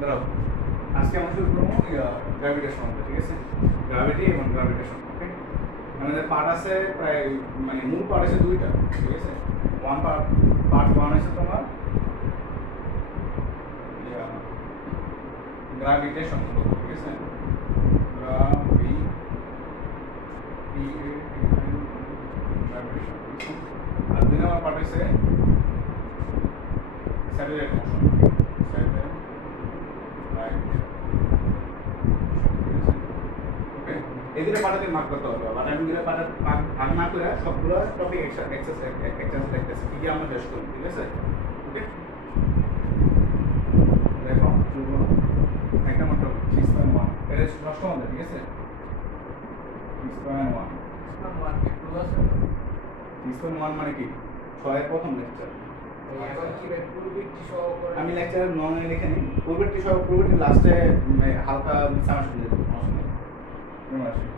দাঁড়াও, আজকে আমরা শুরু করবো গ্র্যাভিটেশন, ঠিক আছে? গ্র্যাভিটি এবং গ্র্যাভিটেশন। ওকে, আমাদের পার্ট আছে প্রায়, মানে মূল পার্ট আছে দুইটা, ঠিক আছে? পার্ট ওয়ান আছে তোমার গ্র্যাভিটেশন, ঠিক আছে? গ্র্যাভিটেশন, আর দুই নম্বর পার্ট আছে স্যাটেলাইট মোশন, স্যাটেলাইট এই দুটো পার্টে মার্ক করতে হবে। আর আমি দুটো পার্টে ভাগ না করে সবগুলো টপিক এক্সারসাইজ দেখতেছি কি কি আমরা শেষ করি, ঠিক আছে? ওকে, দেখো শুরু করো। এক নম্বর টপিক 6.1, এটা প্রশ্ন হবে, ঠিক আছে? 6.1 6.1 মানে কি? 6 এর প্রথম লেকচার। আমি লেকচার নর্মালি লিখে নিই, পূর্বেরটি লাস্টে হালকা সামেশন দিয়ে দেবো, সমস্যা নেই।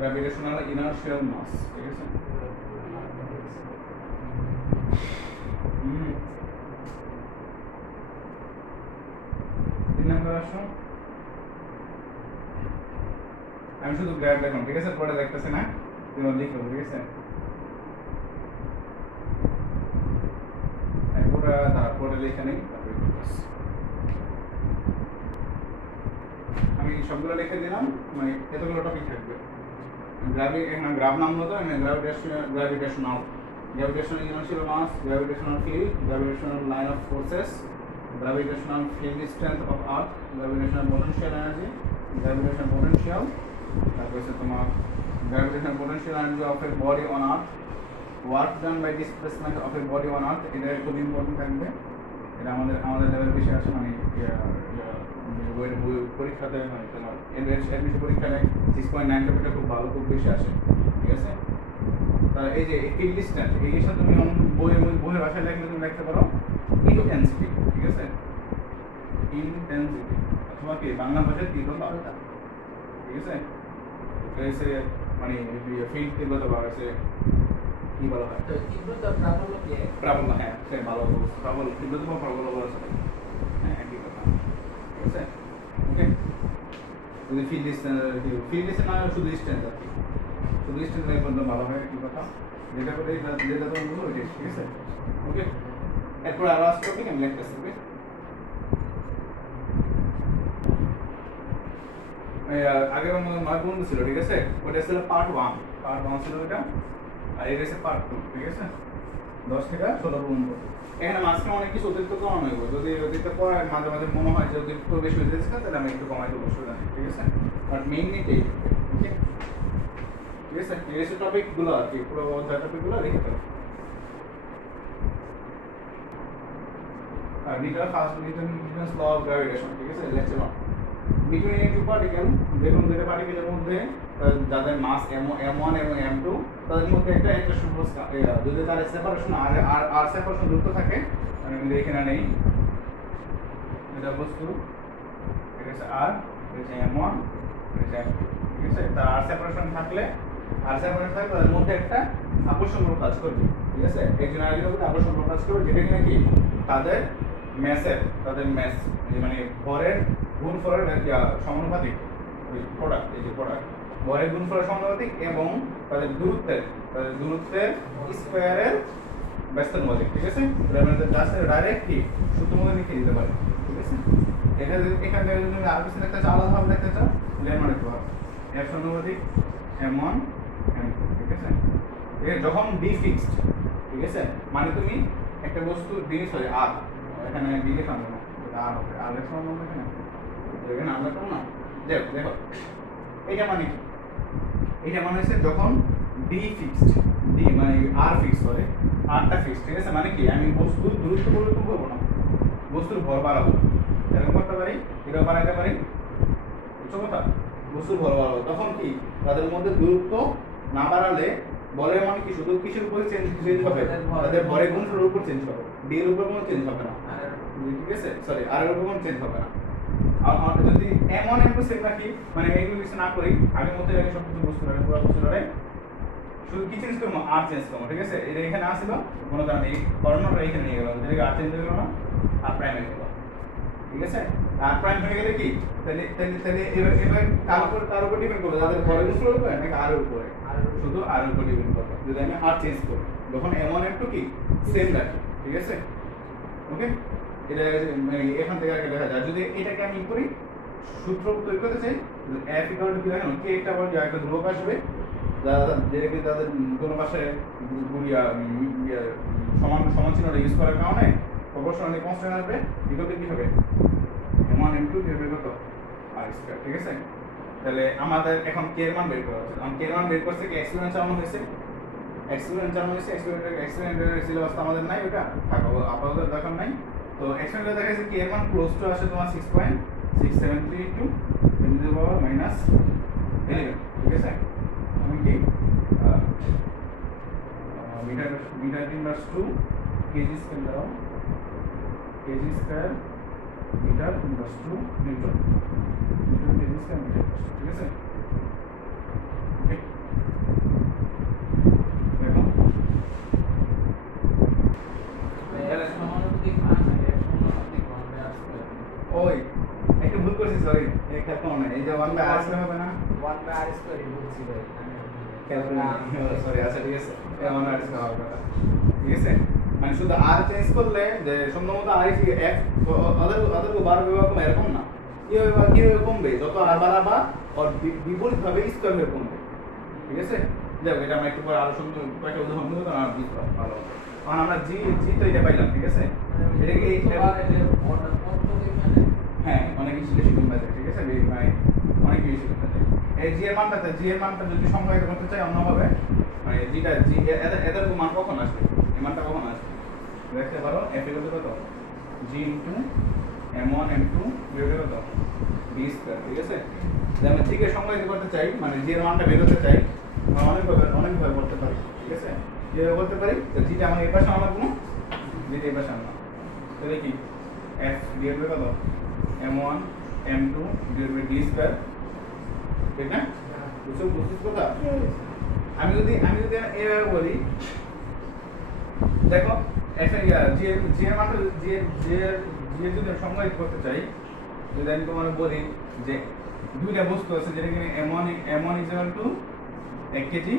গ্র্যাভিটেশনাল ইনার্শিয়াল মাস, ঠিক আছে? তিন নম্বর আসো, আমি শুধু গ্র্যাভ দেখলাম, ঠিক আছে? পরে দেখতেছি না, তুমি লিখো, ঠিক আছে? পুরো পরে লিখে নেই, আমি সবগুলো লিখে দিলাম, মানে এতগুলো টপিক থাকবে। গ্রাভ নাম হতো gravitational inertial mass, gravitational field, gravitational line of forces, gravitational field strength of earth, gravitational potential energy, gravitational potential, তারপর হচ্ছে তোমার gravitational potential energy of a body on earth, work done by displacement of a body on earth. এটা খুব important থাকবে, এটা আমাদের level বেশি আসে, মানে পরীক্ষাতে, মানে তোমার এডমিশন পরীক্ষায় 6.9 টপিকটা খুব ভালো, খুব বেশি আসে, ঠিক আছে? তার এই যে ফিল্ড ডিসট্যান্স, এই জিনিসটা তুমি বইয়ের ভাষায় লিখলে তুমি লিখতে পারো ইন্টেন্সিটি, ঠিক আছে? ইন্টেন্সিটি অথবা কি বাংলা ভাষায় তীব্রতা, ঠিক আছে? এসে মানে ফিল্ড তীব্রতা বা এসে কি বলা হয়? তীব্রতা প্রাবল্য কি? প্রাবল্য, হ্যাঁ, সেই ভালো প্রাবল্য, তীব্রতা বা প্রাবল্য বলা যায়, হ্যাঁ, একই কথা, ঠিক আছে? ওকে, যদি ফিল্ড ডিসটেন্স না শুধু ডিসটেন্স, আর কি শুধু ডিসটেন্স এর পর্যন্ত ভালো হয়, কি কথা যেটা করে যেটা তুমি বুঝো ওইটাই, ঠিক আছে? ওকে, এরপর আরো আসতে টপিক আমি লিখতেছি। ওকে, আগের মধ্যে 9 পর্যন্ত ছিল, ঠিক আছে? ওটা ছিল পার্ট 1 ছিল এটা, আর এটা হচ্ছে পার্ট 2, ঠিক আছে? 10 থেকে 16 পর্যন্ত। এখানে মাঝখানে অনেক কিছু অতিরিক্ত কমানো হইব, যদি অতিরিক্ত করার মাঝে মাঝে মনে হয় যে অতিরিক্ত বেশি হয়ে যাচ্ছে, তাহলে আমি একটু কমাই দেবো, অসুবিধা নেই, ঠিক আছে? বাট মেইনলি এই, ওকে, ঠিক আছে? এই টপিকগুলো আর কি, পুরো অধ্যায় টপিকগুলো লিখে ফেলো। আর নিউটনস ল অফ গ্র্যাভিটেশন, ঠিক আছে? Lecture 1, between any two particle, দেখুন দুটো পার্টিকেলের মধ্যে যাদের মাস m1 এবং m2, তাদের মধ্যে একটা সম্পর্ক, যদি তার সেপারেশন আর সেপারেশন দূরত্ব থাকে, আমি এখানে নেই, এটা বস্তু, এটা হচ্ছে r, এটা হচ্ছে m1, এটা হচ্ছে m2, ঠিক আছে? তার আর সেপারেশন থাকলে তাদের মধ্যে একটা আকর্ষণ বল কাজ করবে, ঠিক আছে? একজন আরেকজনের মধ্যে আকর্ষণ বল কাজ করবে, যেটা কিনা কি তাদের ম্যাস, মানে ভরের গুণফলের সমানুপাতিক, ওই প্রোডাক্ট, এই যে প্রোডাক্ট ভরের গুণফলের সমানুপাতিক এবং তাদের দূরত্বের স্কয়ারের ব্যস্তানুপাতিক, ঠিক আছে? জাস্ট ডাইরেক্ট কি সূত্র মধ্যে লিখে দিতে পারে, ঠিক আছে? এখানে থেকে যদি আর কিছু দেখতে চাও, আলাদাভাবে দেখতে চাও, লেমা লিখতে পারো, এর সমানুপাতিক m1 m2, ঠিক আছে? যখন d ফিক্সড, ঠিক আছে, মানে তুমি একটা বস্তু d, সরি r, এখানে d লেখা হবে না, r হবে, r এর সমান হবে এখানে আমরা করব না। দেখো এটা মানে কি, এটা মানে হচ্ছে যখন d ফিক্সড, d মানে r ফিক্সড করে, rটা ফিক্সড, ঠিক আছে, মানে কি আমি বস্তুর দূরত্ব পরিবর্তন করবো না, বস্তুর ভর বাড়াবো, এরকম করতে পারি, এটাও বাড়াইতে পারি, বুঝছো কথা? বস্তুর ভর বাড়াবো, তখন কি তাদের মধ্যে দূরত্ব না বাড়ালে বলের মান কি শুধু কিসের উপর চেঞ্জ হবে, তাদের ভরের গুণফলের উপর চেঞ্জ হবে, ডি এর উপর কোনো চেঞ্জ হবে না, ঠিক আছে, সরি আর এর উপর কোনো চেঞ্জ হবে না। আর যদি এমন একটু সেম রাখি, মানে এইগুলো কিছু না করি, আগের মধ্যে রাখি সব কিছু বস্তু রাখি, পুরো বস্তু রাখি, শুধু কি চেঞ্জ করবো, আর চেঞ্জ করবো, ঠিক আছে, এটা এখানে আসলো কোনো কারণে এই কর্ণটা এখানে নিয়ে গেলাম, যেটাকে আর চেঞ্জ হয়ে গেল না, আর প্রাইম হয়ে গেল, ঠিক আছে, আর প্রাইম হয়ে গেলে কি তাহলে তাহলে তাহলে এবার এবার তার উপর ডিপেন্ড করবে, তাদের ভরের উপর হবে নাকি আর উপরে, শুধু আর উপর ডিপেন্ড করবে, যদি আমি আর চেঞ্জ করি যখন এমন একটু কি সেম রাখি, ঠিক আছে, ওকে, এটা এখান থেকে আগে দেখা যায়, যদি এটাকে আমি করি সূত্র তৈরি করতে চাই, f ইকুয়াল টু কি দেখেন কে একটা বল একটা ধ্রুবক আসবে, যেটাকে তাদের কোনো পাশে সমান সমান চিহ্নটা ইউজ করার কারণে প্রপোর্শনালি কনস্ট্যান্ট আসবে, ইকুয়াল টু কি হবে m1 m2 ডিভাইডেড কত r স্কয়ার, ঠিক আছে। তাহলে আমাদের এখন k এর মান বের করা আছে, আমরা k এর মান বের করতে কি এক্সপেরিমেন্ট চালানো হয়েছে, এক্সপেরিমেন্টের সিলেবাস আমাদের নাই, ওটা থাকো আপাতত দরকার নাই। তো এক্সপেরিমেন্টে দেখা যাচ্ছে কি এর মান ক্লোজ টু আসে তোমার 6.6732 10 টু দি পাওয়ার -11, ঠিক আছে। আমি কি metre metre inverse 2 kg square দাও, kg square metre inverse 2 newton, newton kg square metre, ঠিক আছে। ওকে, দেখো ওই একটু ভুল করছি, সরি এই খেলতে মনে এই যে 1 বাই r স্কয়ার হবে না, 1 বাই r স্কয়ার বলছি ভাই সরি, আচ্ছা ঠিক আছে, 1 বাই r স্কয়ার হবে না, ঠিক আছে, মানে শুধু r চেঞ্জ করলে যে সম্ভবত r কি f ওদের বার বিভাগ এরকম না, কি হবে কমবে যত r বাড়াবা আর বিপরীত ভাবে স্কয়ার হয়ে কমবে, ঠিক আছে। দেখো এটা আমরা একটু পরে আরো সুন্দর কয়েকটা উদাহরণ দেবো, তো আমরা বুঝতে ভালো হবে। কারণ আমরা জি তো এটা পাইলাম, ঠিক আছে, এটা কি হ্যাঁ অনেক কিছু বেশি কমবে, ঠিক আছে, মানে অনেক বেশি কমবে। এই জি এর মানটা যদি সংজ্ঞায়িত করতে চাই অন্যভাবে, মানে জিটা জি এদের মান কখন আসবে, এই মানটা কখন আসবে দেখতে পারো, f ইকুয়াল টু কত g into m1 m2 divided কত d স্কয়ার, ঠিক আছে। যদি আমি জি কে সংজ্ঞায়িত করতে চাই, মানে জি এর মানটা বের করতে চাই, আমরা অনেকভাবে করতে পারি, ঠিক আছে, কিভাবে করতে পারি, তো জিটা আমার এই পাশে আনলাম, কোনো জিটা এই পাশে আনলাম, তাহলে কি f ডিভাইডেড কত m1 m2 divided by d square, ঠিক না, বুঝছিস কথা। আমি যদি এভাবে বলি, দেখো একটা জি এর মানটা জি এর যদি সংজ্ঞায়িত করতে চাই, যদি আমি তোমার বলি যে দুইটা বস্তু আছে যেটা কিনা m1 ইকুয়াল টু 1 কেজি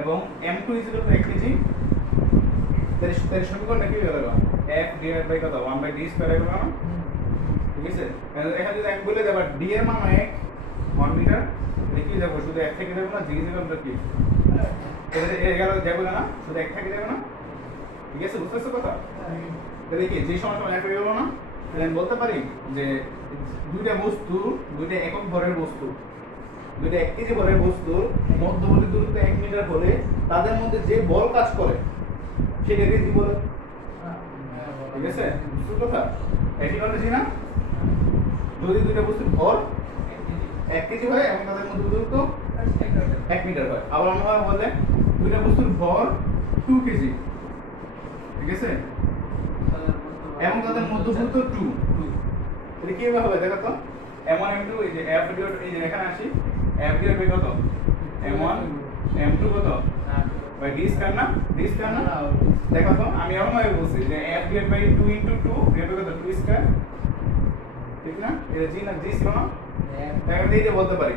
এবং m2 ইকুয়াল টু 1 কেজি, তাহলে সমীকরণটা কি হয়ে গেল, f ডিভাইড বাই কত 1 বাই d স্কয়ার হয়ে গেল না, ঠিক আছে। এখানে যদি আমি বলে দেব d এর মান 1 মিটার, তাহলে কি যাব, শুধু 1 থেকে যাব না, g ইকুয়াল টু কি তাহলে এর গেল যাব না, শুধু 1 থেকে যাব না, ঠিক আছে, বুঝতেছো কথা। তাহলে কি যে সমান 1 হয়ে গেল না, তাহলে আমি বলতে পারি যে দুইটা একক ভরের বস্তু, দুইটা 1 কেজি ভরের বস্তু মধ্যবর্তী দূরত্ব 1 মিটার হলে তাদের মধ্যে যে বল কাজ করে সেটাকে কি বলে, ঠিক আছে, বুঝছো কথা। একই কথা জি না, যদি দুইটা বস্তুর ভর 1 কেজি হয় এবং তাদের মধ্যে দূরত্ব 1 মিটার হয়, আবার অন্যভাবে বললে দুইটা বস্তুর ভর 2 কেজি, ঠিক আছে, এবং তাদের মধ্যে দূরত্ব 2, তাহলে কি হবে দেখো তো, m1 m2 এই যে f ডিভাইড এই যে এখানে আসি, f ডিভাইড বাই কত m1 m2 কত বাই d স্কয়ার না, d স্কয়ার না, দেখো তো আমি এমনভাবে বলছি যে f divide by 2 into 2 divide by কত 2 স্কয়ার, ঠিক না, এটা জি না, জি ছিল না, এখন এই যে বলতে পারি,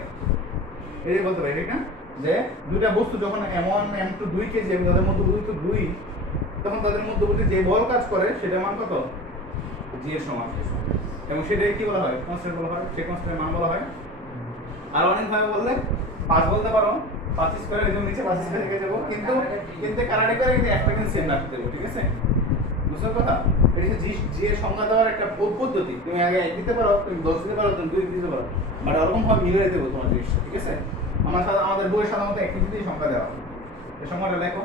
ঠিক না, যে দুইটা বস্তু যখন m1 m2 2 কেজি এবং তাদের মধ্যে দূরত্ব 2, তখন তাদের মধ্যবর্তী যে বল কাজ করে সেটার মান কত জি এর সমান, এবং সেটাকে কি বলা হয়, কনস্ট্যান্ট বলা হয়, সেই কনস্ট্যান্টের মান বলা হয়। আর অনেক ভাবে বললে 5 বলতে পারো, 5 স্কয়ার এর নিচে 5 স্কয়ার থেকে যাব, কিন্তু কারাড়ি করে কিন্তু একটা কিন্তু সেম রাখতে দেব, ঠিক আছে, বুঝছো কথা। এটা জি জি এর সংজ্ঞা দেওয়ার একটা পদ্ধতি, তুমি আগে 1 দিতে পারো, তুমি 10 দিতে পারো, তুমি 2 দিতে পারো, বাট এরকম ভাবে মিলিয়ে দেব তোমার জিনিসটা, ঠিক আছে। আমাদের বইয়ে সাধারণত 1 কেজি দিয়ে সংখ্যা দেওয়া, এই সংখ্যাটা লেখো,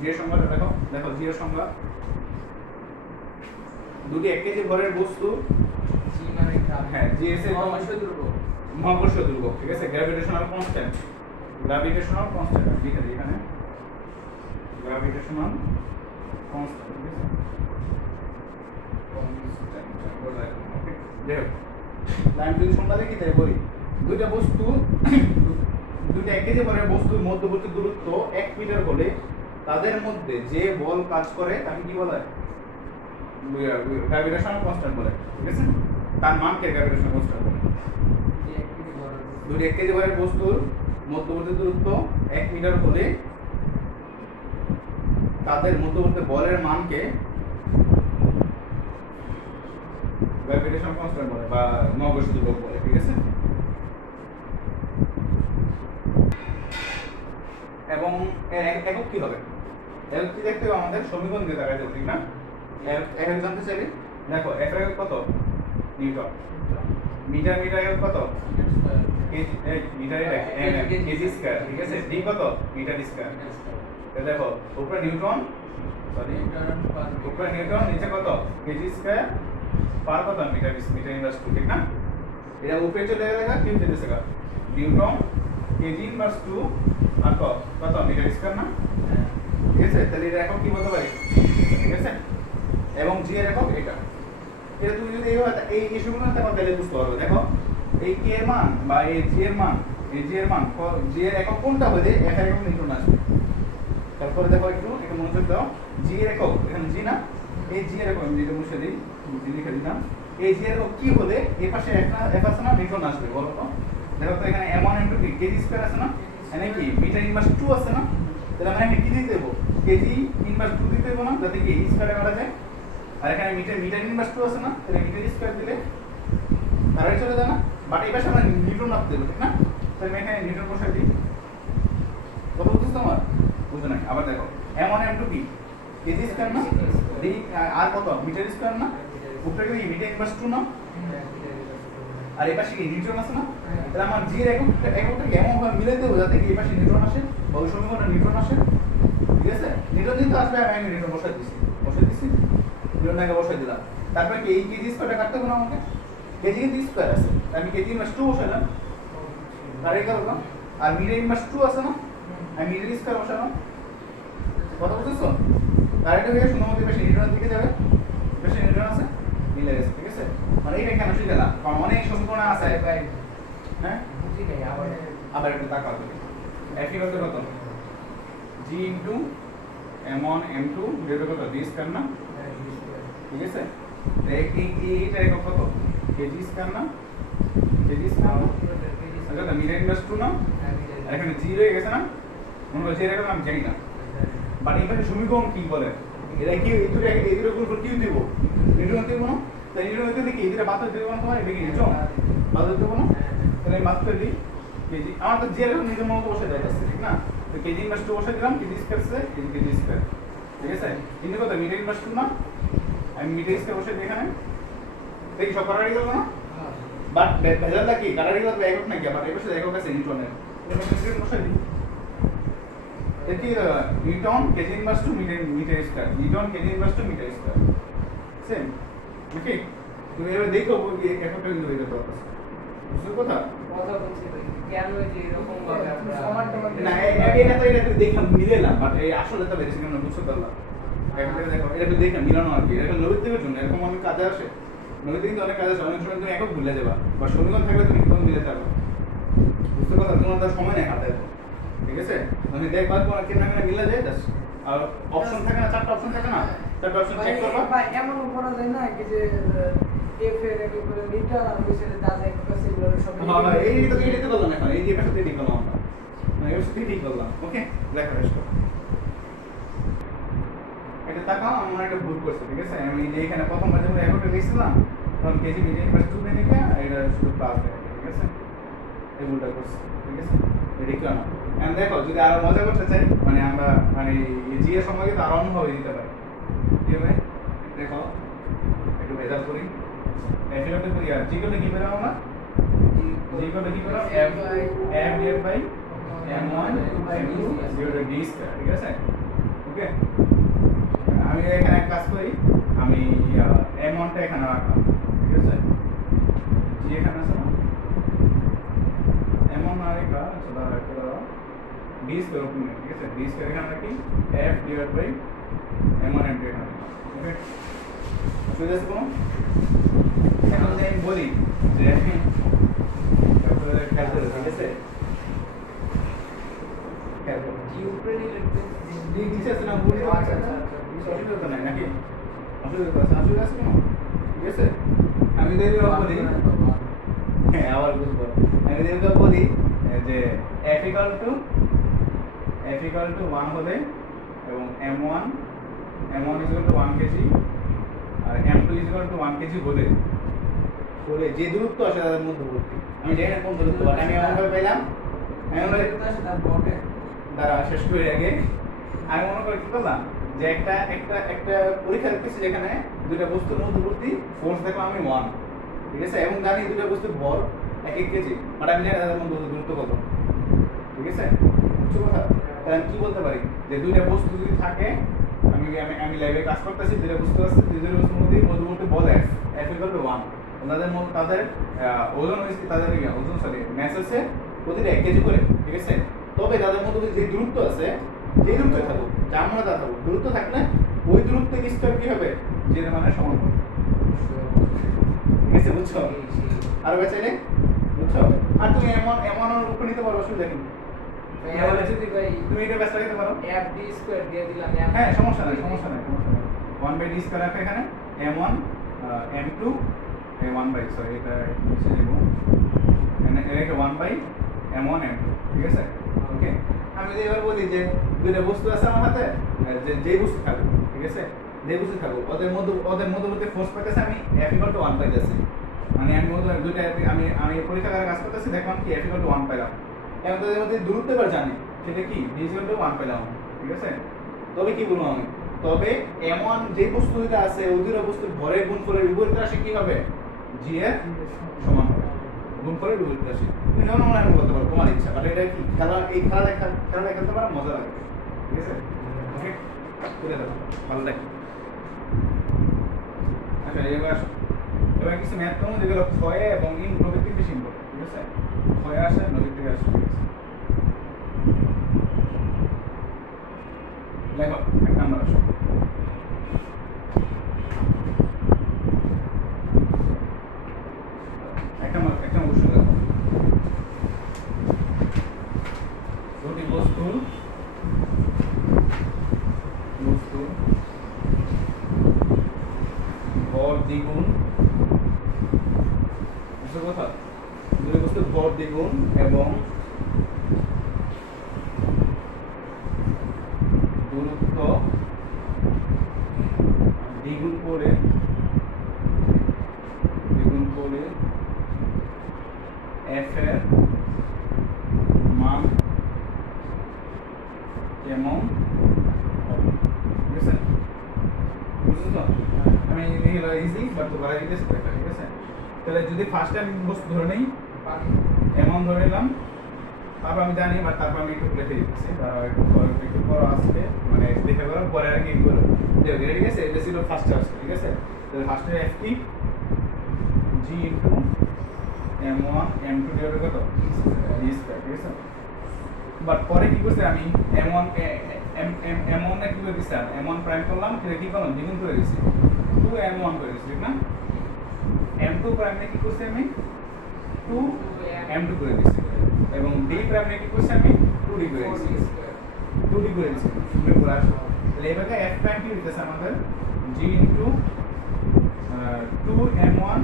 জি এর সংজ্ঞাটা দেখো দেখো জি এর সংজ্ঞা দুটি 1 কেজি ভরের বস্তু জি মানে গ্রাম হ্যাঁ জি এর মহাকর্ষীয় দুর্বল মহাকর্ষীয় দুর্বল ঠিক আছে গ্র্যাভিটেশনাল কনস্ট্যান্ট গ্র্যাভিটেশনাল কনস্ট্যান্ট লিখে দিই এখানে গ্র্যাভিটেশনাল কনস্ট্যান্ট ঠিক আছে লাইন যদি সংখ্যা দেখি তাই বলি দুইটা বস্তু দুইটা 1 কেজি ভরের বস্তুর মধ্যবর্তী দূরত্ব 1 মিটার হলে তাদের মধ্যে যে বল কাজ করে তাকে কি বলা হয় গ্র্যাভিটেশনাল কনস্ট্যান্ট বলে ঠিক আছে তার মানকে গ্র্যাভিটেশনাল কনস্ট্যান্ট বলে যে একটি বড় দুইটা 1 কেজি ভরের বস্তুর মধ্যবর্তী দূরত্ব 1 মিটার হলে তাদের মধ্যবর্তী বলের মানকে গ্র্যাভিটেশনাল কনস্ট্যান্ট বলে বা মহাকর্ষীয় ধ্রুবক বলে ঠিক আছে এবং এর একক কি হবে একক কি দেখতে হবে আমাদের সমীকরণ দিয়ে দেখাতে হবে ঠিক না একক জানতে চাইলে দেখো এফ এর একক কত নিউটন মিটার মিটার একক কত কেজি মিটার কেজি স্কয়ার ঠিক আছে ডি কত মিটার স্কয়ার তো দেখো উপরে নিউটন সরি উপরে নিউটন নিচে কত কেজি স্কয়ার পার কত মিটার মিটার ইনভার্স 2 ঠিক না এটা উপরে চলে গেলে কি হয়ে যাচ্ছে নিউটন কেজি ইনভার্স 2 আর কত মিটার স্কয়ার না ঠিক আছে তাহলে এটা একক কি বলতে পারি ঠিক আছে এবং জি এর একক এটা এটা তুমি যদি এই ইস্যুগুলো না তাহলে তাহলে বুঝতে পারবে দেখো এই কে এর মান বা এই জি এর মান এই জি এর মান জি এর একক কোনটা হলে এফ এর একক নিউটন আসবে তারপরে দেখো একটু মনোযোগ দাও জি এর একক এখানে জি না এই জি এর একক আমি যেটা মুছে দিই জি লিখে দিলাম এই জি এর একক কি হলে এই পাশে এফ আছে না নিউটন আসবে বলো তো দেখো তো এখানে m1 m2 কি কেজি স্কয়ার আছে না এখানে কি মিটার ইনভার্স 2 আছে না তাহলে আমরা এখানে কি দিতে দেব কেজি ইনভার্স 2 দিতে দেব না যাতে কি এই স্কয়ারে করা যায় আর এখানে মিটার ইনভার্স 2 আছে না তাহলে মিটার স্কয়ার দিলে তারাই চলে যায় না বাট এই পাশে আমরা নিউটন রাখতে দেব ঠিক না তাহলে এখানে নিউটন বসাই দিই কত বুঝছো তোমার বুঝো না আবার দেখো m1 m2 কি কেজি স্কয়ার না ডি আর কত মিটার স্কয়ার না উপরে কি মিটার ইনভার্স 2 না আর এই পাশে কি নিউটন আছে না তাহলে আমার জি এর এককটা এমন ভাবে মিলাই দেব যাতে কি এই পাশে নিউটন আসে বা ওই সমীকরণে নিউটন আসে ঠিক আছে নিউটন দিতে আসবে আমি নিউটন বসাই দিছি নিউটন আগে বসাই দিলাম তারপর কি এই কেজি স্কয়ারটা কাটতে হবে না আমাকে কেজি কিন্তু স্কয়ার আছে আমি কেজি ইনভার্স 2 বসাইলাম আর এই করলাম আর মিটার ইনভার্স 2 আছে না আমি মিটার স্কয়ার বসালাম কত বুঝছো আর এটা হয়ে শুধুমাত্র বেশি নিউটনের দিকে যাবে বেশি নিউটন আছে মিলে গেছে ঠিক আছে মানে এটা কেন শিখে গেলাম কারণ অনেক সমীকরণ আছে হ্যাঁ বুঝি নাই আবার একটু তাকাও তুমি একই কত কত জি ইনটু m1 m2 ডিভাইড কত d স্কয়ার না ঠিক আছে এইটা একক কত কেজি স্কয়ার না কেজি স্কয়ার না আচ্ছা মিটার ইনভার্স 2 না আর এখানে জি রয়ে গেছে না মনে হচ্ছে এরকম আমি জানি না বাট এখানে সমীকরণ কি বলে এরা কি এই দুটো গুণ করে কি দিব নিউটন দিব না তাই নিউটন হইতে দেখি এই দুটো বাদ দিব না তোমার এটা কি নিউটন বাদ দিব না তাহলে আমি বাদ করে দিই কেজি আমার তো জি এর নিজের মতো বসে যাইতেছে ঠিক না তো কেজি ইনভার্স 2 বসে দিলাম কেজি স্কয়ার সে কেজি স্কয়ার ঠিক আছে কিন্তু কত মিটার ইনভার্স 2 না আমি মিটার স্কয়ার বসে দিই এখানে দেখি সব কাটারি গেল না বাট ভেজালটা কি কাটারি গেল একক নাকি আবার এই পাশে একক আছে নিউটনের এটা মিটার বসে দিই এটি newton KG inverse 2 metre square newton KG inverse 2 metre square same okay তুমি এবার দেখো এককটা কিন্তু হয়ে যাবে বুঝছো কথা কথা বলছি কেন যে এরকম ভাবে আমরা সমানটা না এটা তো দেখলাম মিলালাম বাট এই আসলে তো বেশি কেন বুঝছো তাহলে একটা দেখো এটা তো দেখলাম মিলানো আর কি এটা নৈতিকের জন্য এরকম অনেক কাজে আসে নৈতিক কিন্তু অনেক কাজে আসে অনেক সময় তুমি একক ভুলে যাবা বা সমীকরণ থাকলে তুমি কিভাবে মিলাতে পারবে বুঝতে কথা তোমার তার সময় নেই হাতে ঠিক আছে তুমি দেখবা তোমার কেন না মিলা যায় জাস্ট আর অপশন থাকে না চারটা অপশন থাকে না চারটা অপশন চেক করবা ভাই এমন করা যায় না কি যে এফ এর এক করে মিটার আর বিশেষ দাদা এক কাছে এগুলো সব হ্যাঁ এই তো করলাম এখন এই যে পাশে ঠিক করলাম আমরা মানে এর সাথে ঠিক করলাম ওকে দেখো রেস্ট এটা তাকাও আমরা একটা ভুল করছি ঠিক আছে আমি যে এখানে প্রথমবার যখন এককটা লিখছিলাম তখন কেজি মিটার ইনভার্স 2 দিয়ে লিখে এটা শুধু প্লাস দেয় ঠিক আছে এই ভুলটা করছি ঠিক আছে এটা কি না এন্ড দেখো যদি আরো মজা করতে চাই মানে আমরা মানে জি এর সময় কিন্তু আরো অন্যভাবে দিতে পারি কি হবে দেখো একটু ভেজাল করি এফএলটা করি আর জি করলে কি পেলাম আমরা জি করলে কি পেলাম f divide by m1 m2 d square ঠিক আছে ওকে ওকে আমি এখানে এক কাজ করি আমি M1 টা এখানে রাখলাম ঠিক আছে জি এখানে আছে না M1 না রেখা আচ্ছা দাঁড়া একটা দাঁড়া d স্কয়ার ওপেন ঠিক আছে d স্কয়ার এখানে রাখি f divide by M1 M2 এখানে ওকে বুঝতে পারছো কোনো এখন যদি আমি বলি যে ক্যালকুলেটর খেলতে ঠিক আছে ঠিক আছে আমি যদি বলি হ্যাঁ আবার বুঝবো আমি যদি বলি যে f equal to 1 হলে এবং m1 is equal to 1 KG আর m2 is equal to 1 KG হলে যে দূরত্ব আছে তাদের মধ্যবর্তী আমি জানি না কোন দূরত্ব আমি এমন ভাবে পেলাম দাঁড়া শেষ করে আগে আমি মনে করি কি করলাম যে একটা পরীক্ষা দেখতেছি যেখানে দুইটা বস্তুর মধ্যবর্তী ফোর্স দেখলাম আমি 1 ঠিক আছে এবং জানি দুইটা বস্তুর ভর 1 কেজি বাট আমি জানি তাদের মধ্যে দূরত্ব কত ঠিক আছে বুঝছো কথা তাহলে আমি কি বলতে পারি যে দুইটা বস্তু যদি থাকে আমি লাইভে কাজ করতেছি দুইটা বস্তু আছে দুইটা বস্তুর মধ্যবর্তী বল f equal to 1 তাদের ওজন হচ্ছে তাদের ওজন সরি ম্যাস আছে প্রতিটা 1 কেজি করে ঠিক আছে তবে তাদের মধ্যে যে দূরত্ব আছে যে দূরত্ব থাকুক যার মানে তা থাকুক দূরত্ব থাকলে ওই দূরত্বের স্তর কি হবে যে মানে সমান হবে ঠিক আছে বুঝছো আর বেচাইলে বুঝছো আর তুমি এমন উপর নিতে পারো অসুবিধা নেই যদি ভাই তুমি এটা ব্যস্ত রাখতে পারো f d স্কয়ার দিয়ে দিলাম হ্যাঁ সমস্যা নাই 1/d স্কয়ার রাখা এখানে m1 m2 1/, সরি এটা নিচে নেব এখানে এটা 1/m1 m2 ঠিক আছে ওকে আমি যদি এবার বলি যে দুইটা বস্তু আছে আমার হাতে যে বস্তু থাকুক ঠিক আছে যে বস্তু থাকুক ওদের মধ্যবর্তী ফোর্স পাইতেছে আমি f equal to 1 পাইতেছি মানে আমি দুইটা আমি পরীক্ষাগারে কাজ করতেছি দেখলাম কি f equal to 1 পাইলাম এখন তাদের মধ্যে দূরত্ব এবার জানি সেটা কি d equal to 1 পাইলাম ঠিক আছে তবে কি বলবো আমি তবে m1 যে বস্তু দুইটা আছে ওই দুইটা বস্তুর ভরের গুণফলের বিপরীত রাশি কি হবে g এর সমান হবে গুণফলের বিপরীত রাশি তুমি যেমন মনে হয় করতে পারো তোমার ইচ্ছা বাট এটা কি এই খেলাটা খেলতে পারো মজা লাগবে ঠিক আছে ওকে করে দাও ভালো লাগে আচ্ছা এবার কিছু ম্যাথ করবো যেগুলো ক্ষয় এবং নদীর থেকে বেশি ইম্পর্টেন্ট ঠিক আছে ক্ষয় আসে নদীর থেকে আসে ঠিক আছে দেখো এক নাম্বার আসো একটা প্রশ্ন দেখো দুটি বস্তু ভর দ্বিগুণ বুঝছো কথা দুটি বস্তুর ভর দ্বিগুণ এবং দূরত্ব দ্বিগুণ করে f এর মান কেমন হবে ঠিক আছে বুঝছো তো আমি এগুলো ইজি বাট তো করা দিতেছি ঠিক আছে তাহলে যদি ফার্স্ট টাইম বস্তু ধরে নেই এমন ধরে নিলাম তারপর আমি জানি বাট তারপর আমি একটু লিখে দিতেছি তারপর একটু পর আসবে মানে দেখে করার পরে আর কি করব ঠিক আছে এটা ছিল ফার্স্ট চার্জ ঠিক আছে তাহলে ফার্স্টে f কি g into m1 m2 divide কত d স্কয়ার ঠিক আছে বাট পরে কি করতে আমি m1 এ কি করে দিছি m1 প্রাইম করলাম সেটা কি করলাম দ্বিগুণ করে দিছি 2m1 করে দিছি ঠিক না m2 প্রাইম এ কি করতে আমি 2m2 করে দিছি এবং d প্রাইম এ কি করতে আমি 2d করে দিছি 2d করে দিছি সুন্দর করে আসো তাহলে এবারে f প্রাইম কি হইতাছে আমাদের g into 2m1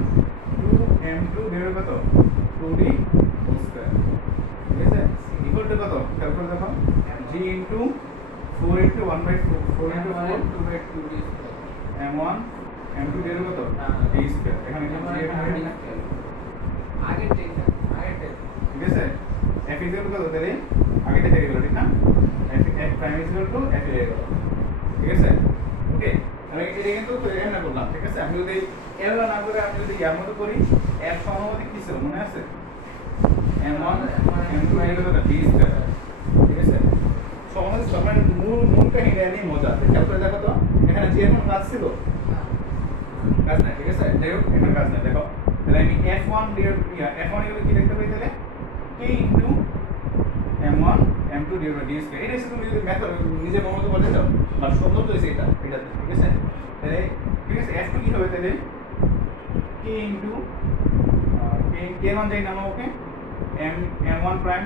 2m2 divide কত 2d স্কয়ার ঠিক আছে ইকুয়াল টু কত ক্যালকুলেট দেখো g into 4 into 1/4 4 into 4 2/2d m1 m2 divide কত d স্কয়ার এখানে কি আগের টেক ঠিক আছে f ইকুয়াল কত তাহলে আগেটা থেকে গেল ঠিক না f prime equal to f এর ঠিক আছে ওকে আমি এটা কিন্তু এমন করলাম ঠিক আছে আমি যদি এমন না করে আমি যদি ইয়ার মতো করি f সমানুপাতিক কি ছিল মনে আছে m1 m2 এর কত d স্কয়ার ঠিক আছে সমানুপাতিক ধর্মের মূল কাহিনী নিয়ে মজা খেয়াল করে দেখো তো এখানে যে কোনো কাজ ছিল কাজ নাই ঠিক আছে যাই হোক এখানে কাজ নাই দেখো তাহলে আমি f1 f1 এগুলো কি লিখতে পারি তাহলে k into m1 m2 divide by d square এটা হচ্ছে তুমি যদি মেথড নিজে মন মতো বলতে চাও বা সুন্দর তো হইছে এটাতে ঠিক আছে তাহলে ঠিক আছে f2 কি হবে তাহলে k ইনটু k1 যাই নামা okay m1 prime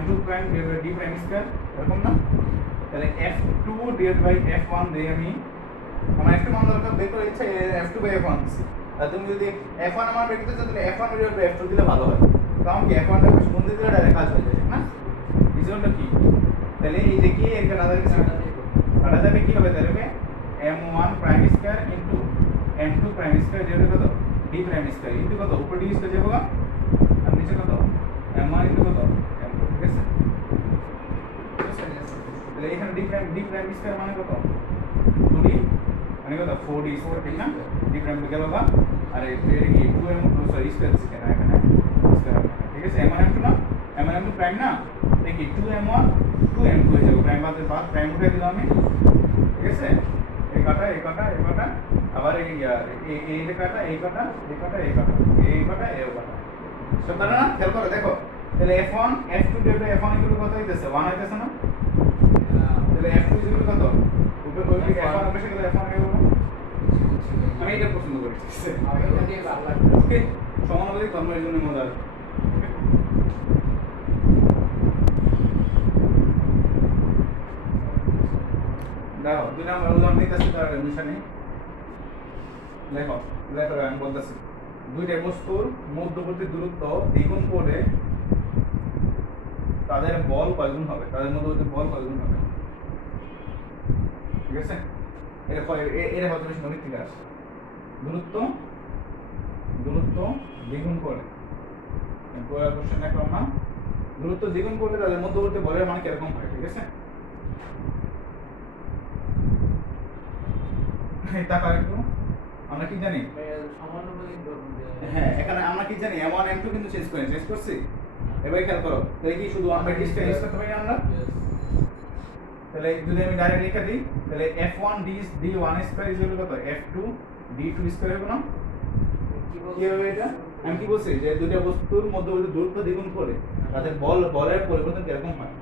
m2 prime divide by d prime square এরকম না তাহলে f2 ডিভাইড বাই f1 দেই আমি আমার f2 মান দরকার বের করে ইচ্ছা f2 বাই f1 আর তুমি যদি f1 আমার বের করতে চাও তাহলে f1 ডিভাইড বাই f2 দিলে ভালো হয় কারণ কি f1 টা বেশি বন্ধ দিলে ডাইরেক্ট কাজ হয়ে যায় ঠিক না রিজনটা কি তাহলে এই যে কি এর আলাদা কিছু কাটা যাবে কি হবে তাহলে m1 prime square into m2 prime square যেটা কত d প্রাইম স্কয়ার ইনটু কত উপর d স্কয়ার যাবে আর নিচে কত m1 ইনটু কত m2 ঠিক আছে তাহলে এখানে d প্রাইম স্কয়ার মানে কত 2d মানে কত 4d স্কয়ার ঠিক না d প্রাইম গেল বা আর এটা কি 2m সরি স্কয়ার আছে কেন এখানে স্কয়ার ঠিক আছে m1 m2 না m1 m2 প্রাইম না দেখি 2m1 2m2 হয়ে যাবে প্রাইম বাদ প্রাইম উঠে দিলাম আমি ঠিক আছে এই কাটা আবার এই কাটা এই কাটা সব কাটা না খেয়াল করে দেখো তাহলে f1 f2 divide by f1 এগুলো কত হইতেছে 1 হইতেছে না তাহলে f2 ইকুয়াল কত উপরে ওই f1 এর সাথে f1 এর আমি এটা পছন্দ করি ঠিক আছে ওকে সমানুপাতিক ধর্মের জন্য মজা দেখো দুই নাম্বার উদাহরণ নিতেছি তার নিশানি দেখো আমি বলতেছি দুইটা বস্তুর মধ্যবর্তী দূরত্ব দ্বিগুণ করে তাদের বল কয়গুণ হবে তাদের মধ্যবর্তী বল কয়গুণ হবে ঠিক আছে এটা হয়তো বেশি গণিত থেকে আসে দূরত্ব দ্বিগুণ করে কোশ্চেন একটা না দূরত্ব দ্বিগুণ করলে তাদের মধ্যবর্তী বলের মান কিরকম হয় ঠিক আছে টাকা একটু আমরা কি জানি হ্যাঁ এখানে আমরা কি জানি m1 m2 কিন্তু চেঞ্জ করছি এবারে খেয়াল করো তাহলে কি শুধু 1/d স্কয়ার ইউজ করতে পারি আমরা তাহলে যদি আমি ডাইরেক্ট লিখে দিই তাহলে f1 d1 স্কয়ার ইজ কত f2 d2 স্কয়ার হবে না কি হবে এটা আমি কি বলছি যে দুইটা বস্তুর মধ্যবর্তী দূরত্ব দ্বিগুণ করে তাদের বলের পরিবর্তন কিরকম হয়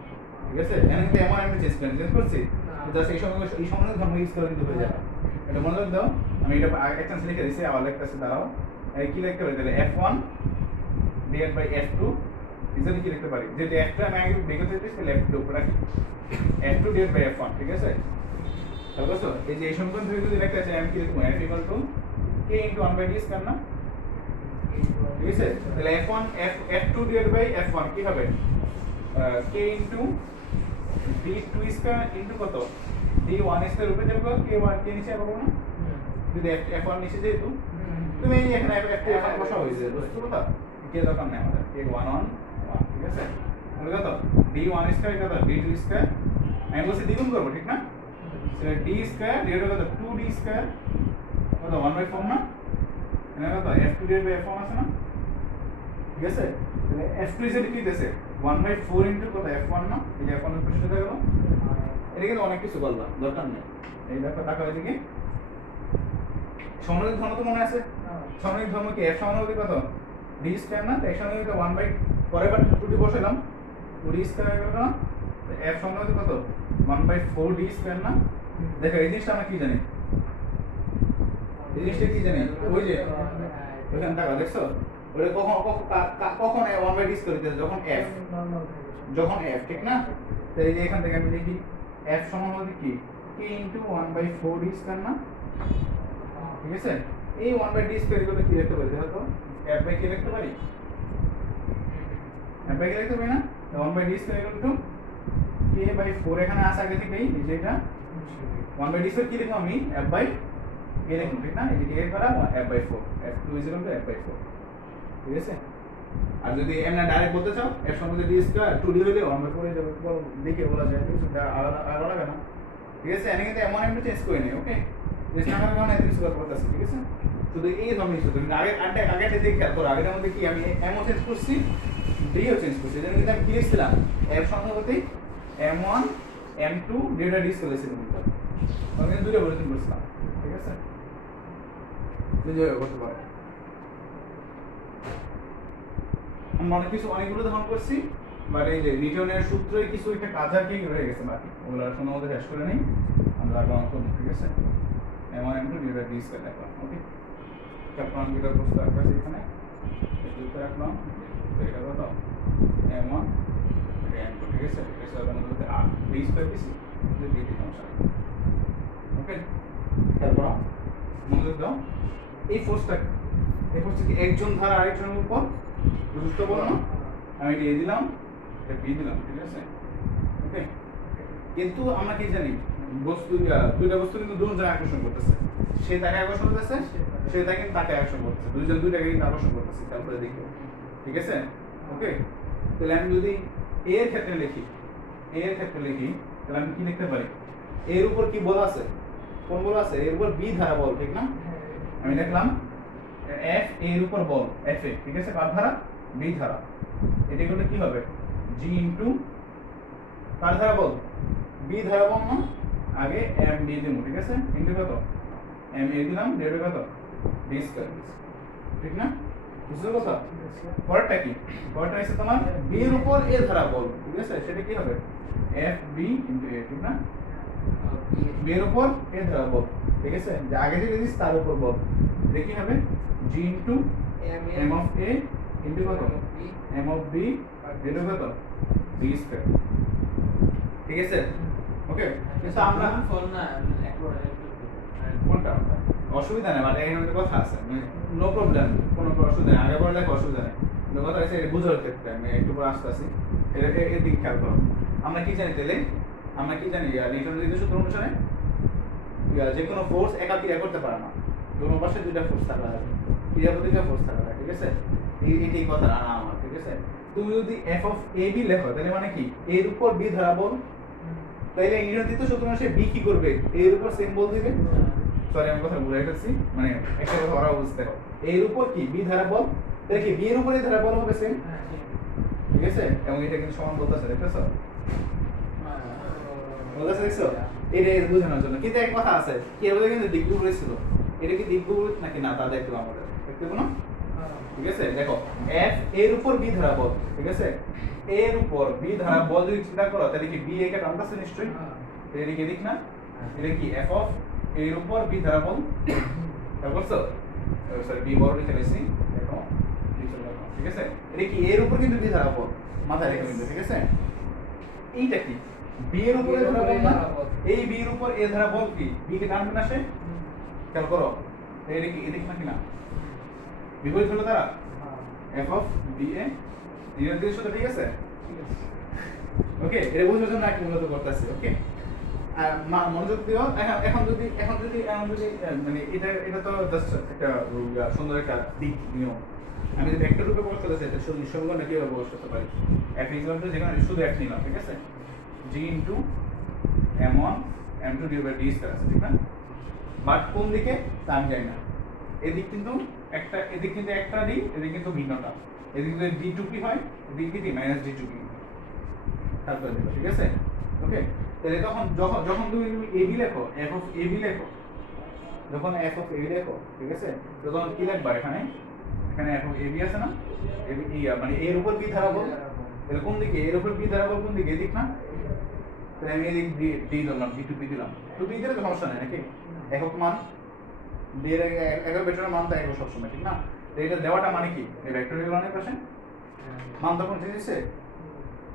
ঠিক আছে এখানে কিন্তু m1 m2 চেঞ্জ করছি জাস্ট এই সময় ধর্ম ইউজ করে দিতে হয়ে যাবে এটা মনে রাখ দাও আমি এটা এক চান্স লিখে দিয়েছি আবার লিখতেছি দাঁড়াও এই কি লিখতে পারি তাহলে f1 divide by f2 easily কি লিখতে পারি যেটা f2 আমি আগে বের করতে দিয়েছি তাহলে f2 উপরে রাখি f2 ডিভাইড বাই f1 ঠিক আছে তাহলে বুঝছো এই যে এই সমীকরণ থেকে যদি লিখতে চাই আমি কি লিখব f = k * 1/d স্কয়ার না ঠিক আছে তাহলে f2 ডিভাইড বাই f1 কি হবে k * d2 স্কয়ার ইনটু কত d1 স্কয়ার উপরে যাবে k1 কে নিচে পাবো না যদি f1 নিচে যেহেতু তুমি এই এখানে f2 f1 বসা হয়েছে বুঝছো তো কে দরকার নেই আমাদের k1 ঠিক আছে তাহলে কত d1 স্কয়ার কত d2 স্কয়ার আমি বলছি দ্বিগুণ করব ঠিক না তাহলে d স্কয়ার ডিভাইড কত 2d স্কয়ার কত 1/4 না এখানে কত f2 ডিভাইড বাই f1 আছে না ঠিক আছে তাহলে f2 এর কি দিয়েছে 1/4 ইনটু কত f1 না এই যে f1 এর পাশে চলে গেল এটা কিন্তু অনেক কিছু বললাম দরকার নেই এই দেখো টাকা এদিকে সমানুপাতিক ধর্ম তো মনে আছে সমানুপাতিক ধর্ম কি f সমানুপাতিক কত d স্কয়ার না তাই সমানুপাতিক 1 পরের বার 2d বসাইলাম 2d স্কয়ার হয়ে গেল না f সমানুপাতিক কত 1/4d স্কয়ার না দেখো এই জিনিসটা আমরা কি জানি এই জিনিসটা কি জানি ওই যে ওখানে টাকা দেখছো ওটা কখন 1/d স্কয়ার দিতে যখন f ঠিক না তো এই যে এখান থেকে আমি লিখি f সমানুপাতিক কি k * 1/4d স্কয়ার না ঠিক আছে এই 1/d স্কয়ার গুলো কি লিখতে পারি দেখো তো f বাই k লিখতে পারি f বাই k লিখতে পারি না 1/d স্কয়ার k/4 এখানে আছে আগে থেকেই এই যে এটা 1/d স্কয়ার কি লিখব আমি f বাই k লিখব ঠিক না এই যে k করা f/4 f2 = f/4 ঠিক আছে আর যদি এমন ডাইরেক্ট বলতে চাও f সমানুপাতিক d স্কয়ার 2d হলে 1/4 হয়ে যাবে দেখে বলা যায় কিছু আলাদা লাগে না ঠিক আছে এখানে কিন্তু m1 m2 চেঞ্জ করে নেই ওকে চেঞ্জ না করার কারণে কিছু করতে পারছি ঠিক আছে শুধু এই ধরনের কিছু তুমি আগে দিকে খেয়াল করো আগের মধ্যে কি আমি m ও চেঞ্জ করছি d ও চেঞ্জ করছি যেন কিন্তু আমি কি লিখছিলাম f সমানুপাতিক m1 m2 divided d square লিখছি তুমি আমি কিন্তু দুইটা পরিবর্তন করছিলাম ঠিক আছে নিজে করতে পারো আমরা অনেকগুলো ধারণ করছি বাট এই যে নিউটনের সূত্রই কিছু একটা কাজ আর কি রয়ে গেছে বাকি ওগুলো আর কোনো মধ্যে শেষ করে নেই আমরা আগে অঙ্ক করব ঠিক আছে m1 m2 divided d square লিখলাম ওকে তারপর আমি এটা প্রশ্ন রাখছি এখানে এটা উত্তর রাখলাম এটা কত m1 এটা m2 ঠিক আছে এটা সব আমাদের মধ্যে r d স্কয়ার দিছি যে d দিলাম ওকে তারপর মনোযোগ দাও এই ফোর্সটা কি একজন ধারা আরেকজনের উপর গুরুত্বপূর্ণ না আমি এটা এ দিলাম এটা বি দিলাম ঠিক আছে ওকে কিন্তু আমরা কি জানি বস্তু দুইটা বস্তু কিন্তু দুজন আকর্ষণ করতেছে সে তাকে আকর্ষণ করতেছে সে তাকে তাকে আকর্ষণ করতেছে দুইজন দুইটাকে কিন্তু আকর্ষণ করতেছে তারপরে দেখো ঠিক আছে ওকে তাহলে আমি যদি এ এর ক্ষেত্রে লিখি তাহলে আমি কি লিখতে পারি এর উপর কি বল আছে কোন বল আছে এর উপর বি ধারা বল ঠিক না আমি লিখলাম এফ এর উপর বল এফ এ ঠিক আছে কার ধারা বি ধারা এটা করলে কি হবে জি ইনটু কার ধারা বল বি ধারা বল না আগে এম ডি দিমু ঠিক আছে ইনটু কত এম এ দিলাম ডিভাইড কত বি স্কয়ার ঠিক না বুঝছো কথা পরেরটা কি পরেরটা হচ্ছে তোমার বি এর উপর এ ধারা বল ঠিক আছে সেটা কি হবে এফ বি ইনটু এ ঠিক না বি এর উপর এ ধারা বল ঠিক আছে যে আগে যে দিস তার উপর বল দেখি হবে G into M of A into কত এম অফ বি ডিভাইড কত বি স্কয়ার ঠিক আছে ওকে কিন্তু আমরা কোনটা অসুবিধা নেই মানে এখানে কথা আছে নো প্রবলেম কোনো অসুবিধা নেই আগে পড়লে অসুবিধা নেই কিন্তু কথা হচ্ছে এটা বুঝার ক্ষেত্রে আমি একটু পর আসতে আসি এটা এর দিক খেয়াল করো আমরা কি জানি তাহলে আমরা কি জানি নিউটনের দ্বিতীয় সূত্র অনুসারে যে কোনো ফোর্স একা ক্রিয়া করতে পারে না দুটো পাশে দুইটা ফোর্স থাকা লাগে ক্রিয়া প্রতিক্রিয়া ফোর্স থাকা লাগে ঠিক আছে এইটাই কথা না আমার ঠিক আছে তুমি যদি এফ অফ এ বি লেখো তাহলে মানে কি এর উপর বি ধারা বল তাইলে নিউটনের দ্বিতীয় সূত্র অনুসারে বি কি করবে এর উপর সেম বল দিবে সরি আমি কথা ভুলে গেছি মানে একটা কথা ওরা বুঝতে হবে এর উপর কি বি ধারা বল তাহলে কি বি এর উপরে ধারা বল হবে সেম ঠিক আছে এবং এটা কিন্তু সমান বলতেছে দেখতেছো বলতেছে দেখছো এটা বোঝানোর জন্য কিন্তু এক কথা আছে কি বলে কিন্তু দিক বিপরীত ছিল এটা কি দিক বিপরীত নাকি না তা দেখতে আমাদের দেখতে না ঠিক আছে দেখো এফ এর উপর বি ধারা বল ঠিক আছে এর উপর বি ধারা বল যদি চিন্তা করো তাহলে কি বি একে টানতেছে নিশ্চয়ই এটা কি দেখ না এটা কি এফ অফ এর উপর বি ধারা বল তারপর সরি বি বড় লিখে দিয়েছি দেখো ঠিক আছে এটা কি এর উপর কিন্তু বি ধারা বল মাথায় রেখে নিতে ঠিক আছে এইটা কি বি এর উপর এ ধারা বল না এই বি এর উপর এ ধারা বল কি বি কে টানবে না সে খেয়াল করো এটা কি এদিক নাকি না বিপরীত হলো তারা এফ অফ বি এ নিউটনের দ্বিতীয় সূত্র ঠিক আছে ওকে এটা বোঝার জন্য একটু মূলত করতেছি ওকে মনোযোগ দিও এখন যদি মানে এটা তো জাস্ট একটা সুন্দর একটা দিক নিয়ম আমি যদি ভেক্টর রূপে প্রকাশ করতে চাই তাহলে সমীকরণটা কিভাবে প্রকাশ করতে পারি f ইকুয়াল টু যেখানে শুধু f নিলাম ঠিক আছে g into m1 m2 divide d square আছে ঠিক না বাট কোন দিকে তা আমি জানি না এদিক কিন্তু একটা d এদিক কিন্তু ভিন্নটা এদিক যদি d2p হয় এদিক কি -d2p তারপর দেখো ঠিক আছে ওকে তাহলে যখন তুমি ab লেখো f অফ ab লেখো যখন f অফ ab লেখো ঠিক আছে তখন কি লিখবা এখানে f অফ ab আছে না ab মানে এর উপর b ধারা বল তাহলে কোন দিকে এর উপর b ধারা বল কোন দিকে এদিক না তাহলে আমি এদিক d দিলাম d2p দিলাম তো d দিলে তো সমস্যা নেই নাকি একক মান d এর একক ভেক্টরের মান তাই সব সময় ঠিক না তো এটা দেওয়াটা মানে কি এই ভেক্টরের মানের পাশে মান তখন ঠিক আছে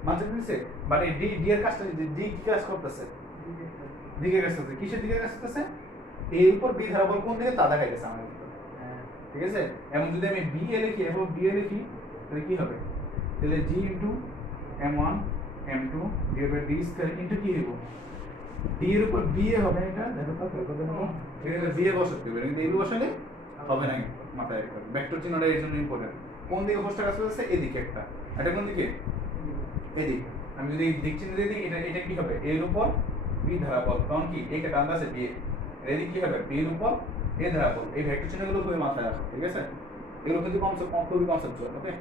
মানতে দিছে বাট এই ডি এর কাজটা ডি কি কাজ করতেছে দিকে কাজ করতেছে কিসের দিকে কাজ করতেছে এর উপর বি ধারা বল কোন দিকে তা দেখাইতেছে আমাদের ঠিক আছে এবং যদি আমি বি এ লিখি এবং বি এ লিখি তাহলে কি হবে তাহলে G into m1 m2 divide d square into কি হবে d এর উপর b এ হবে এটা দেখো তো কত হবে এটা b এ বসাতে হবে কিন্তু এই বসালে হবে না মাথায় রাখবে ভেক্টর চিহ্নটা এর জন্য ইম্পর্টেন্ট কোন দিকে ফোর্সটা কাজ করতেছে এদিকে একটা এটা কোন দিকে এদিক আমি যদি দিক চিহ্ন দিয়ে দিই এটা কি হবে এর উপর বি ধারা বল কারণ কি এইটা টান আছে বি এদিক কি হবে বি এর উপর এ ধারা বল এই ভেক্টর চিহ্নগুলো তুমি মাথায় রাখো ঠিক আছে এগুলো কিন্তু খুবই কনসেপচুয়াল ওকে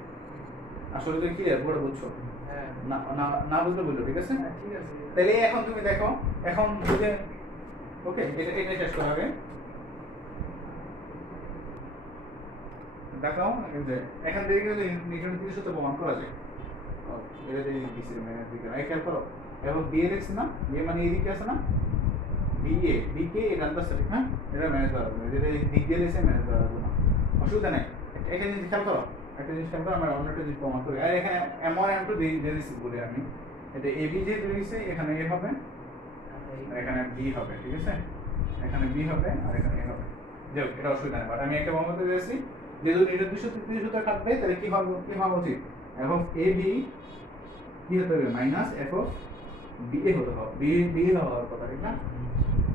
আসলে তুমি ক্লিয়ার পুরো বুঝছো হ্যাঁ না না না বুঝলে বললো, ঠিক আছে? হ্যাঁ, ঠিক আছে। তাহলে এখন তুমি দেখো, এখন বুঝে ওকে, এটা শেষ করা হবে। দেখো এই যে এখান থেকে কিন্তু নিউটন থেকে সূত্র প্রমাণ করা যায়। এটা দিয়ে দিছি মানে দিকে এই খেয়াল করো, এখন বি লিখছি না, বি মানে এদিকে আছে না, বি কে এটা আনতেছে ঠিক না, এটা ম্যানেজ করা যাবে, এটা দিক দিয়ে লিখছে ম্যানেজ করা যাবে না, অসুবিধা নাই। একটা জিনিস খেয়াল করো, একটা জিনিস খেয়াল করো, আমরা অন্য একটা জিনিস প্রমাণ করি। আর এখানে m1 m2 দিয়ে দিছি বলে আমি, এটা ab যেহেতু দিয়েছে এখানে a হবে আর এখানে b হবে, ঠিক আছে? এখানে b হবে আর এখানে a হবে, যাই হোক, এটা অসুবিধা নেই। বাট আমি একটা প্রমাণ করতে দিয়েছি, যেহেতু নিউটন 233 সূত্র কাটবে, তাহলে কি হবে, কি হওয়া উচিত, f of ab কি হতে হবে, মাইনাস f of ba হতে হবে, b হওয়ার কথা, ঠিক না?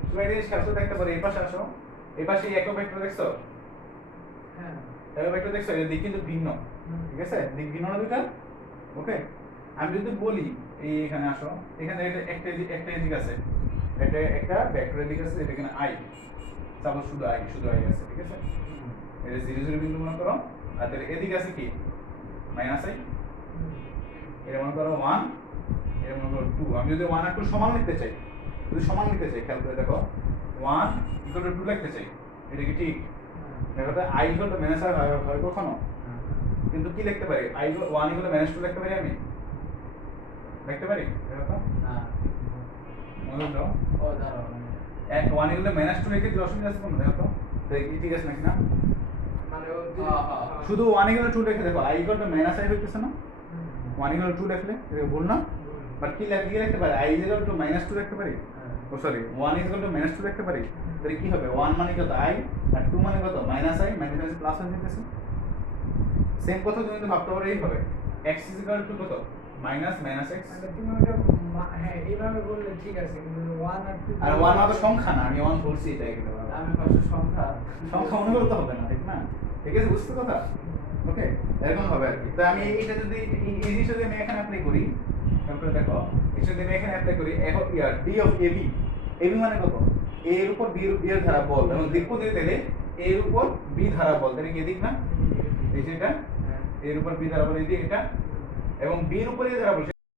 তুমি এই জিনিস খেয়াল দেখতে পারো, এই পাশে আসো, এই পাশে একক ভেক্টর দেখছো, হ্যাঁ একক ভেক্টর দেখছো, এর দিক কিন্তু ভিন্ন, ঠিক আছে? দিক ভিন্ন না দুইটা, ওকে? আমি যদি বলি এই এখানে আসো, এখানে একটা এদিক আছে, একটা ভেক্টরের দিক আছে, এটা এখানে i, সাপোজ শুধু i আছে, ঠিক আছে? এটা 0 0 বিন্দু মনে করো, আর তাহলে এদিক আছে কি, মাইনাস i, এটা মনে করো 1, এটা মনে করো 2। আমি যদি 1 আর 2 সমান লিখতে চাই, খেয়াল করে দেখো, 1 ইকুয়াল টু 2 লিখতে চাই, এটা কি ঠিক? দেখো তো i equal to minus i হয় কখনো? কিন্তু কি লিখতে পারি, i 1 ইকুয়াল টু মাইনাস 2 লিখতে পারি, আমি লিখতে পারি, দেখো তো মনে দাও, ও দাঁড়াও 1 ইকুয়াল টু মাইনাস 2 লিখে দিলে অসুবিধা আছে কোনো, দেখো তো কি ঠিক আছে নাকি না? মানে ও শুধু 1 ইকুয়াল টু 2 লিখে দেখো, i equal to minus i হইতেছে না, 1 ইকুয়াল টু 2 লিখলে এটা ভুল না? বাট কি লিখতে পারি, i ইকুয়াল টু মাইনাস 2 লিখতে পারি, ও সরি 1 ইকুয়াল টু মাইনাস 2 লিখতে পারি, তাহলে কি হবে, 1 মানে কত i আর 2 মানে কত মাইনাস i, মাইনাস প্লাস হয়ে যেতেছে। সেম কথা তুমি তো ভাবতে পারো এইভাবে, x ইকুয়াল টু কত, মাইনাস x, মানে তুমি ওটা হ্যাঁ এইভাবে বললে ঠিক আছে, কিন্তু 1 আর 2 আর 1 মানে সংখ্যা না, আমি 1 বলছি, এটাই কিন্তু আমি ফার্স্ট সংখ্যা মনে করতে হবে না, ঠিক না? ঠিক আছে, বুঝতে কথা, ওকে? এরকম হবে আর কি। তো আমি এটা যদি এই জিনিসটা যদি আমি এখানে অ্যাপ্লাই করি, তারপরে দেখো এটা যদি আমি এখানে অ্যাপ্লাই করি, f of d of ab মানে কত, a এর উপর b এর ধারা বল, এবং দিক দিয়ে দিলে a এর উপর b ধারা বল, তাহলে কি এদিক না, এই যে এটা a এর উপর b ধারা বল, এই যে এটা, এবং b এর উপর a ধারা বল